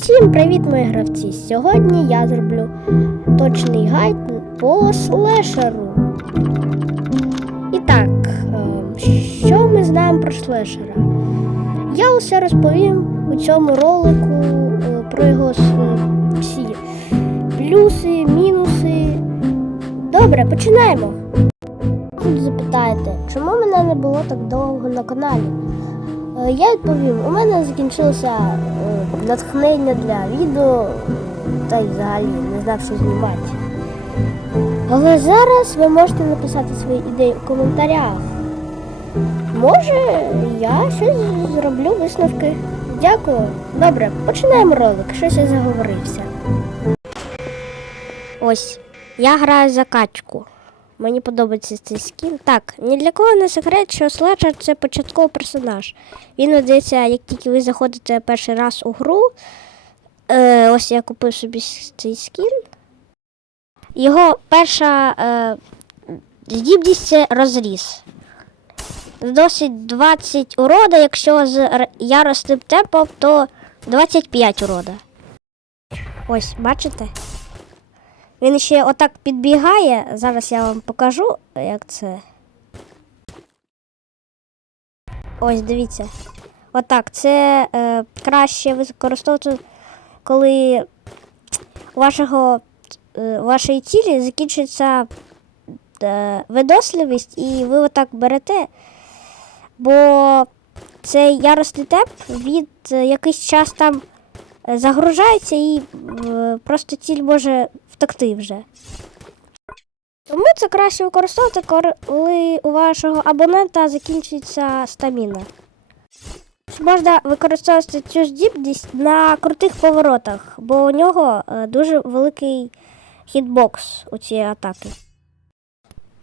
Всім привіт, мої гравці! Сьогодні я зроблю точний гайд по слешеру. І так, е, що ми знаємо про слешера? Я усе розповім у цьому ролику е, про його всі плюси, мінуси. Добре, починаємо. Тут запитаєте, чому мене не було так довго на каналі? Е, Я відповім, у мене закінчилося е, натхнення для відео, та й взагалі не знав, що знімати. Але зараз ви можете написати свої ідеї у коментарях. Може, я щось зроблю висновки. Дякую. Добре, починаємо ролик. Щось я заговорився. Ось, я граю за качку. Мені подобається цей скін. Так, ні для кого не секрет, що Следжер це початковий персонаж. Він надається, як тільки ви заходите перший раз у гру. Е, ось я купив собі цей скін. Його перша е, здібність це розріз. Досить 20 урода, якщо з яростним темпом, то 25 урода. Ось, бачите? Він ще отак підбігає. Зараз я вам покажу, як це. Ось, дивіться. Отак. Це е, краще використовувати, коли вашого, е, вашої цілі закінчується е, видосливість, і ви отак берете. Бо цей яростний темп від е, якийсь час там е, загружається і е, просто ціль може втекти вже. Тому це краще використовувати, коли у вашого абонента закінчується стаміна. Можна використовувати цю здібність на крутих поворотах, бо у нього е, дуже великий хітбокс у цієї атаки.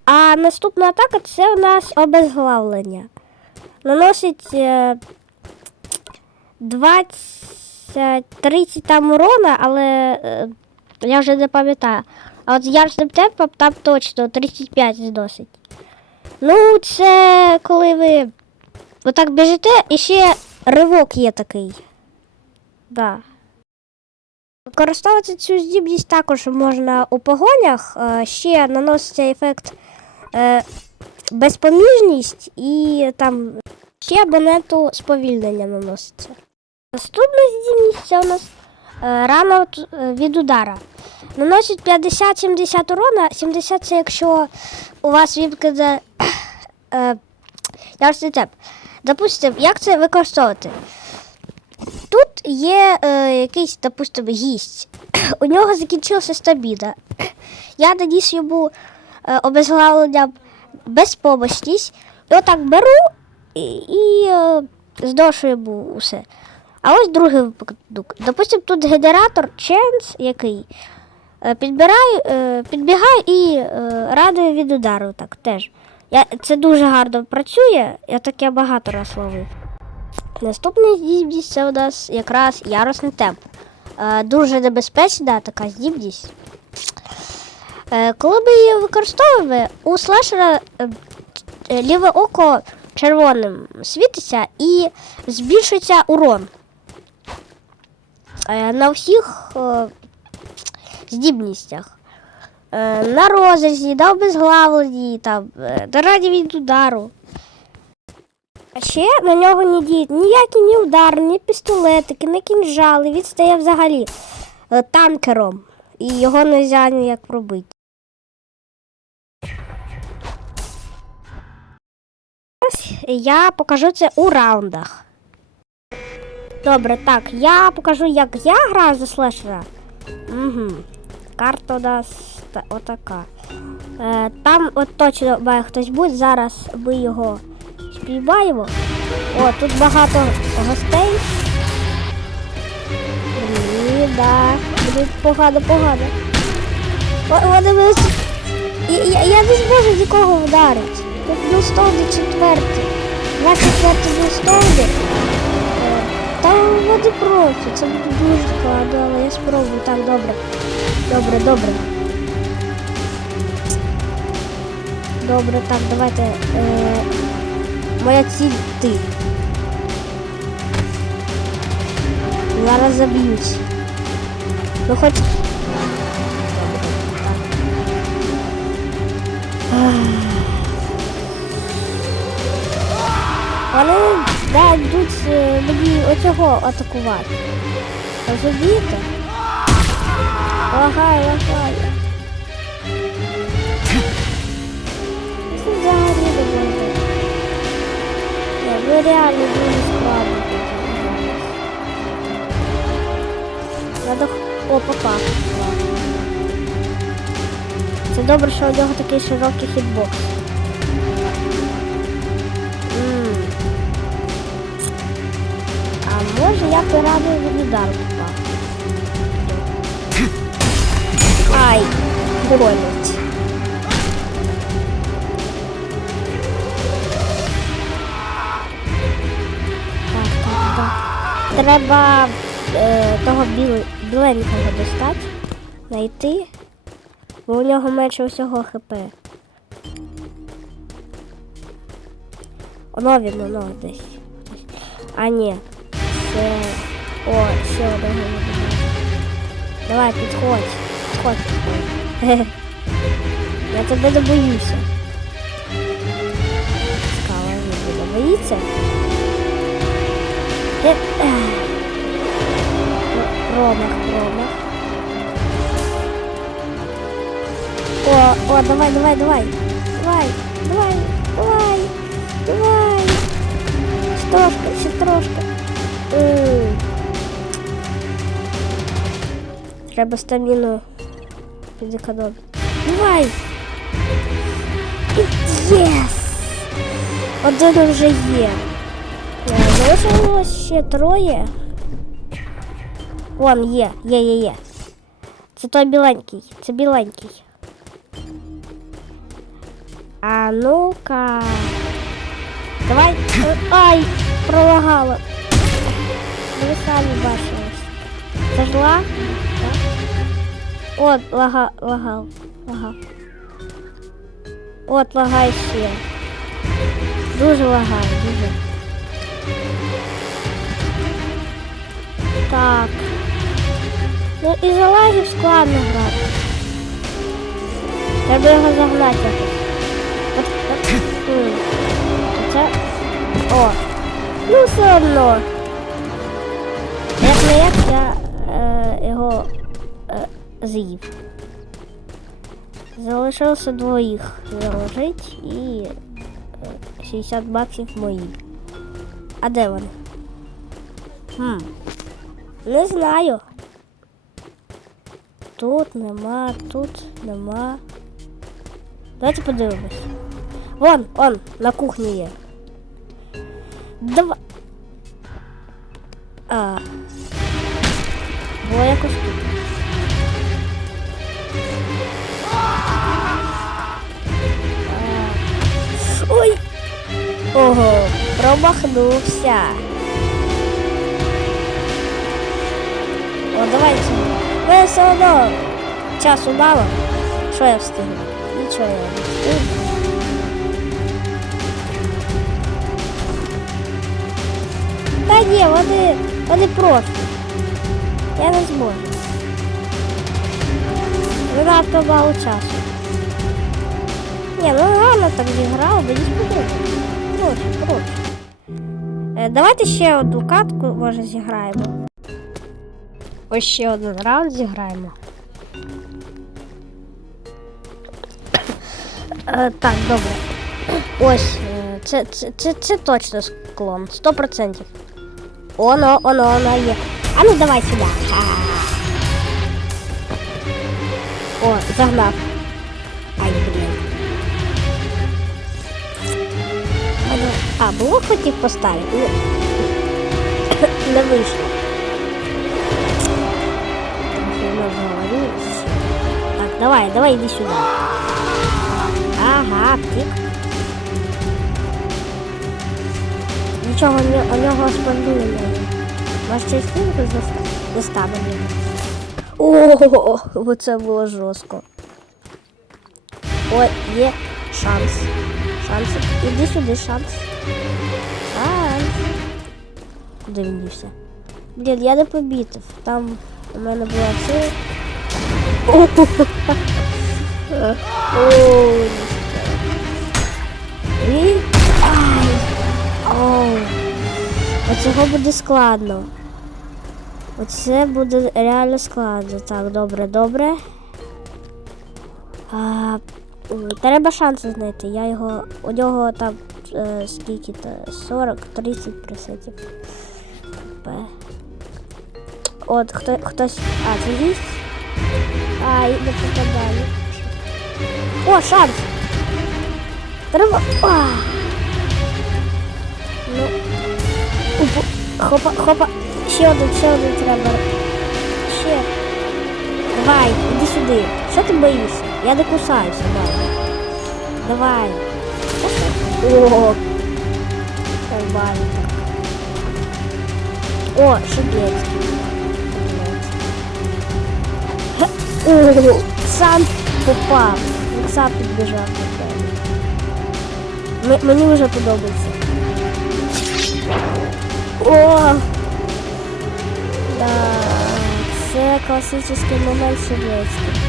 А наступна атака це у нас обезглавлення. Наносить е, 20-30 там урона, але е, я вже не пам'ятаю. А от з яростним темпом там точно 35 зносить. Ну, це коли ви отак біжите, і ще ривок є такий. Да. Використовувати цю здібність також можна у погонях. Е, Ще наноситься ефект е, безпоміжність і там ще абоненту сповільнення наноситься. Наступна здібність у нас е, рана е, від удара. Наносить 50-70 урона. 70 це якщо у вас вимкне е, яростний темп. Допустимо, як це використовувати? Тут є е, якийсь, допустимо, гість. У нього закінчилася стабіда. Я наніс йому е, обезглавлення безпомощність. І отак беру і, і е, здошу йому усе. А ось другий випадок. Допустимо, тут генератор Chance який. Е, Підбираю, е, підбігаю і е, радую від удару так теж. Я, це дуже гарно працює, я таке багато раз ловив. Наступна здібність це у нас якраз яросний темп. Дуже небезпечна така здібність. Коли ми її використовуємо, у слешера ліве око червоним світиться і збільшується урон. Е, на всіх е, здібністях. Е, на розрізі, на обезглавленні, там, на раді від удару. А ще на нього не діють ніякі ні удари, ні пістолетики, ні кінжали. Він стає взагалі танкером. І його не можна ніяк пробити. Я покажу це у раундах. Добре, так, я покажу, як я граю за слешера. Угу. Карта у нас отака. Е, там от точно має хтось бути. Зараз ми його спіймаємо. О, тут багато гостей. Блін, да. Блін, погано, погано. Вони мене... Я, я не зможу нікого вдарити. Тут блюстоуни четвертий. Два четверті блюстоуни. Е, Та вони проти. Це буде дуже складно, але я спробую. Так, добре. Добре, добре. Добре, так, давайте. Е, моя ціль ти. Зараз заб'юсь. Ну хоч. Вони да, йдуть е, мені оцього атакувати. Розумієте? Лагай, лагай. Це взагалі не Ну реально дуже складно. Надо... О, попав. Це добре, що у нього такий широкий хітбокс. Може я порадую від удару попав? Ай, болить. Так, так, так. Треба е, того біл, біленького достати, знайти, бо у нього менше усього хп. Оно він, воно десь. А ні. Це. О, ще одного не було. Давай, підходь. Підходь, підходь. Хе-хе. Я тебе не боюся. Скала не буде боїться. Е, ех. Промах, промах. О, о, давай, давай, давай. Давай, давай, давай, давай. Ще трошки, ще трошки. М. Треба стаміну підекономити. Давай! Єс! Один вже є. Е, Залишилось ще троє. Вон є, є, є, є. Це той біленький, це біленький. А ну-ка. Давай. Е, Ай, пролагала. Ви самі бачили. Зажила? Так. От, лага, лагав. Лагав. От лагай ще. Дуже лагає, дуже. Так. Ну і за лагів складно грати. Треба його загнати. От, от. Це. О. Ну все одно. Як як я е, його е, з'їв. Залишилося двоїх заложить і е, 60 баксів мої. А де вони? Хм. Не знаю. Тут нема, тут нема. Давайте подивимось. Вон, он, на кухні є. Давай. А. Було якось тут. Ой! Ого, промахнувся. О, давайте. Ви все одно часу мало. Що я встигну? Нічого я не встигну. Та ні, вони, вони просто. Я не зможу. Не надто мало часу. Ні, ну гарно так зіграв, мені сподобалося. Проще, проще. Е, давайте ще одну катку, може, зіграємо. Ось ще один раунд зіграємо. Е, так, добре. Ось, е, це, це, це, це точно склон, 100%. Оно, оно, оно є. А ну давай сюди. Ха. О, загнав. Ай, блін. А, ну, А, було хотів поставити? Ну, не вийшло. Трохи у нас говорилось. Так, давай, давай, иди сюда. Ага, тик. Нічого, у нього- немає. Ваш частинку заставимо його. О, це було жорстко. О, є шанс. Шанс. Іди сюди, шанс. Шанс. Куди він дівся? Блін, я не помітив. Там у мене була це. Ой. І. Оцього буде складно. Оце буде реально складно. Так, добре, добре. А, треба шанси знайти. Я його. У нього там е, скільки то 40-30 пресетів. От хто, хтось. А, це гість? А, і не попадаю. О, шанс! Треба. А! Хопа, хопа. Ще один, ще один треба. Ще. Давай, іди сюди. Що ти боїшся? Я не кусаюся, давай. Давай. О, нормально. О, шибець. О, сам попав. Він сам підбіжав до тебе. М- Мені вже подобається. О! Да, це класичний момент Шевецький.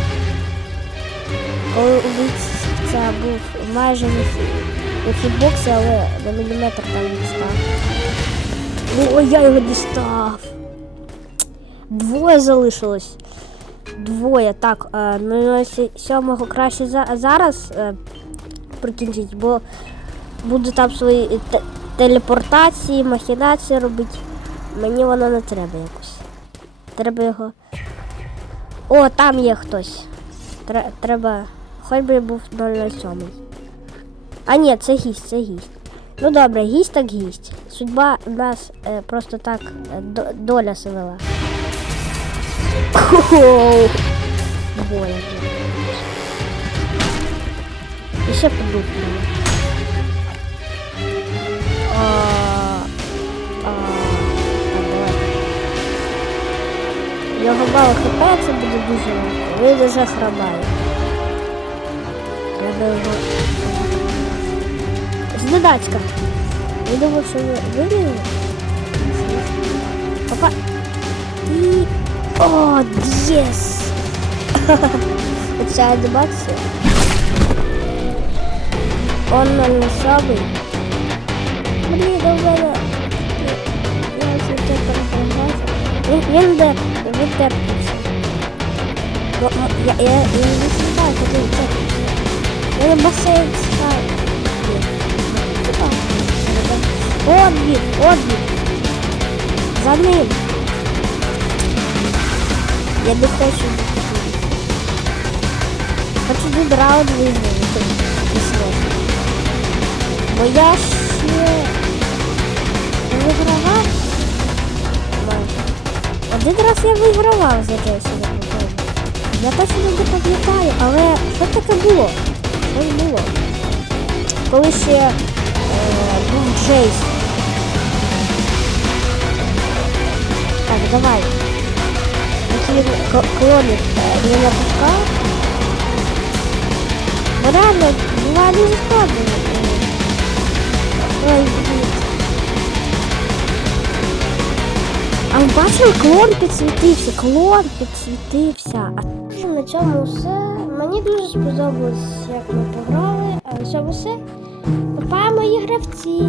Коли убивця був майже у хітбоксі, але на міліметр там відстав. О, я його дістав. Двоє залишилось. Двоє. Так, е, ну сьомого краще зараз е, прикінчить, бо буду там свої те- телепортації, махінації робити. Мені воно не треба якось. Треба його. О, там є хтось. Треба. Хоч би був 007. А ні, це гість, це гість. Ну добре, гість так гість. Судьба нас е, просто так е, до- доля завела. Хоу. Боля. І ще подух Його мало хп, це буде дуже легко. Він дуже хромає. Треба його. Зненацька. Я думав, що ви вирішили. Опа. І. О, єс! Оця анімація. Он на носовий. Блін, до. Я це те перегружаюся. Він, він Я, я, я не читаю, куди терпиться. Я на басейн. Читаю. От він, от він. За ним. Я не хочу. Хочу один раунд виграти. Бо я ще Один раз я вигравав за Джейсі, я пам'ятаю. Я точно не пам'ятаю, але що таке було? Що було? Коли ще е, був Джейс. Так, давай. Якщо він к- клонить е, не напускав. Бо реально буває дуже складно. е, Ой, блін. А ви бачили, клон підсвітився, клон підсвітився. А на цьому все. Мені дуже сподобалось, як ми пограли. А на цьому все. Купаємо мої гравці.